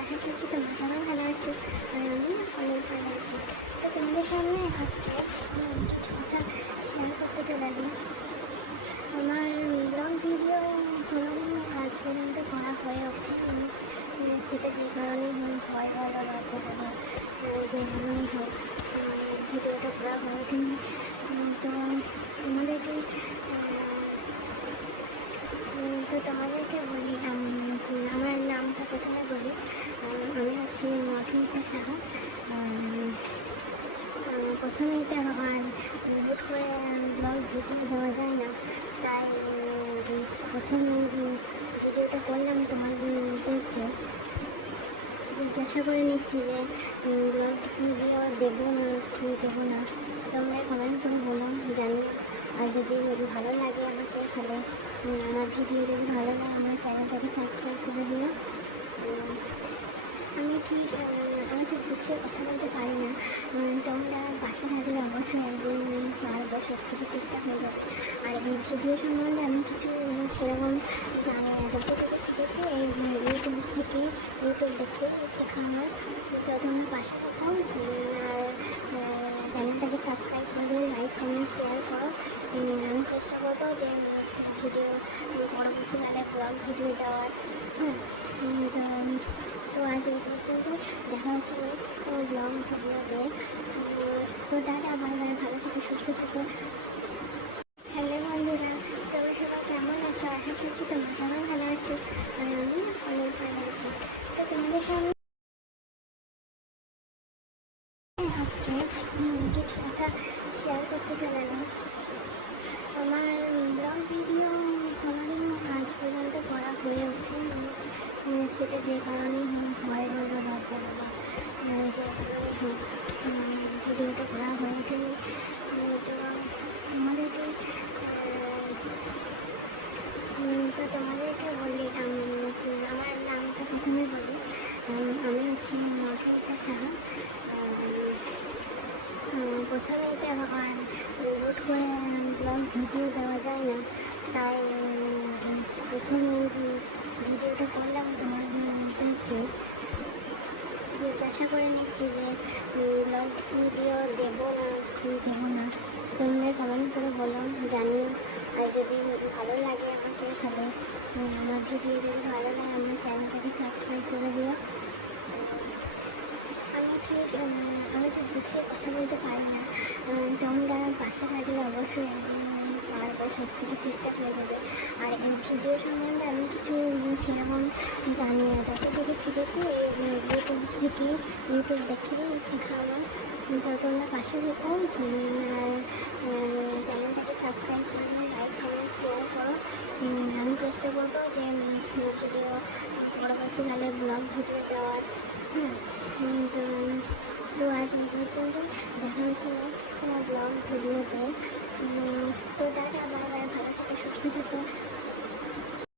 আশা করছি তোমরা সবাই ভালো আছো আর আমি অনেক ভালো আছি। তো তোমাদের সামনে আজকে কিছু কথা শেয়ার করতে চলে এলাম। আমার ব্লগ ভিডিও কোনোদিন আজ পর্যন্ত করা হয়ে ওঠেনি, সেটা যে কারণেই হোক, ভয় বলো, লজ্জা বলো, যে কারণেই হোক ভিডিওটা করা হয়ে ওঠেনি। তো তোমাদেরকে বলি, আমার নামটা প্রথমে বলি। আমি আছি মধুমিতা সাহা। প্রথমেই তো আর হুট করে ব্লগ ভিডিও দেওয়া যায় না, তাই প্রথমে ভিডিওটা করলাম তোমাদেরকে জিজ্ঞাসা করে নিচ্ছি যে ব্লগ ভিডিও দেবো না কি দেবো না, তোমরা কমেন্ট করে বলো, জানি। আর যদি ভালো লাগে আমাকে, তাহলে আমার ভিডিও যদি ভালো লাগে আমার চ্যানেলটাকে সাবস্ক্রাইব করে দিও। আমি ঠিক গুছিয়ে কথা বলতে পারি না, তোমরা পাশে থাকলে অবশ্যই একদিন পারবো, সব কিছু ঠিকঠাক হয়ে যাবে। আর এই ভিডিও সম্বন্ধে আমি কিছু সেরকম জানি না, যতটুকু শিখেছি এই ইউটিউব দেখে শেখা আমার। তো তোমরা পাশে থাকো আর চ্যানেলটাকে সাবস্ক্রাইব করে দিও, লাইক কমেন্ট শেয়ার করো। আমি চেষ্টা করবো যে ভিডিও পরবর্তীকালে ব্লগ ভিডিও দেওয়ার। তো আজ এই পর্যন্ত, দেখা হচ্ছে নেক্সট ব্লগ ভিডিওতে। তো টাটা, বাই, ভালো থেকে সুস্থ থেকো। হ্যালো বন্ধুরা, তোমরা সবাই কেমন আছো? আশা করছি তোমরা সবাই ভালো আছো আর আমি অনেক ভালো আছি। তো তোমাদের সামনে আজকে কিছু কথা শেয়ার করতে চলে এলাম। আমার ব্লগ ভিডিও কোনোদিন আজ পর্যন্ত করা হয়ে ওঠেনি, সেটা যে কারণেই হোক, ভয় বলো, লজ্জা বলো, যে কারণেই হোক ভিডিওটা করা হয়ে ওঠেনি। তো তোমাদেরকে বলি, আমার নামটা প্রথমে বলি। আমি আছি মধুমিতা সাহা। প্রথমেই তো আর হুট করে ব্লগ ভিডিও দেওয়া যায় না, তাই প্রথমে ভিডিওটা করলাম তোমাদেরকে জিজ্ঞাসা করে নিচ্ছি যে ব্লগ ভিডিও দেবো না কি দেবো না, তোমরা কমেন্ট করে বলো, জানি। আর যদি ভালো লাগে আমাকে, তাহলে আমার ভিডিও যদি ভালো লাগে আমার চ্যানেলটাকে সাবস্ক্রাইব করে দিও। আমি ঠিক গুছিয়ে কথা বলতে পারি না, তোমরা পাশে থাকলে অবশ্যই একদিন পারবো, সব কিছু ঠিকঠাক হয়ে যাবে। আর এই ভিডিও সম্বন্ধে আমি কিছু সেরকম জানি না, যতটুকু শিখেছি এই ইউটিউব দেখেই শেখা আমার। তো তোমরা পাশে থেকো আর চ্যানেলটাকে সাবস্ক্রাইব করে লাইক কমেন্ট শেয়ার করো। আমি চেষ্টা করবো যে ভিডিও পরবর্তীকালে ব্লগ ভিডিও দেওয়ার। তো আজ এই পর্যন্ত, দেখা হচ্ছে নেক্সট কোনো ব্লগ ভিডিওতে। তো টাটা, বাই, ভালো থেকে সুস্থ থেকো।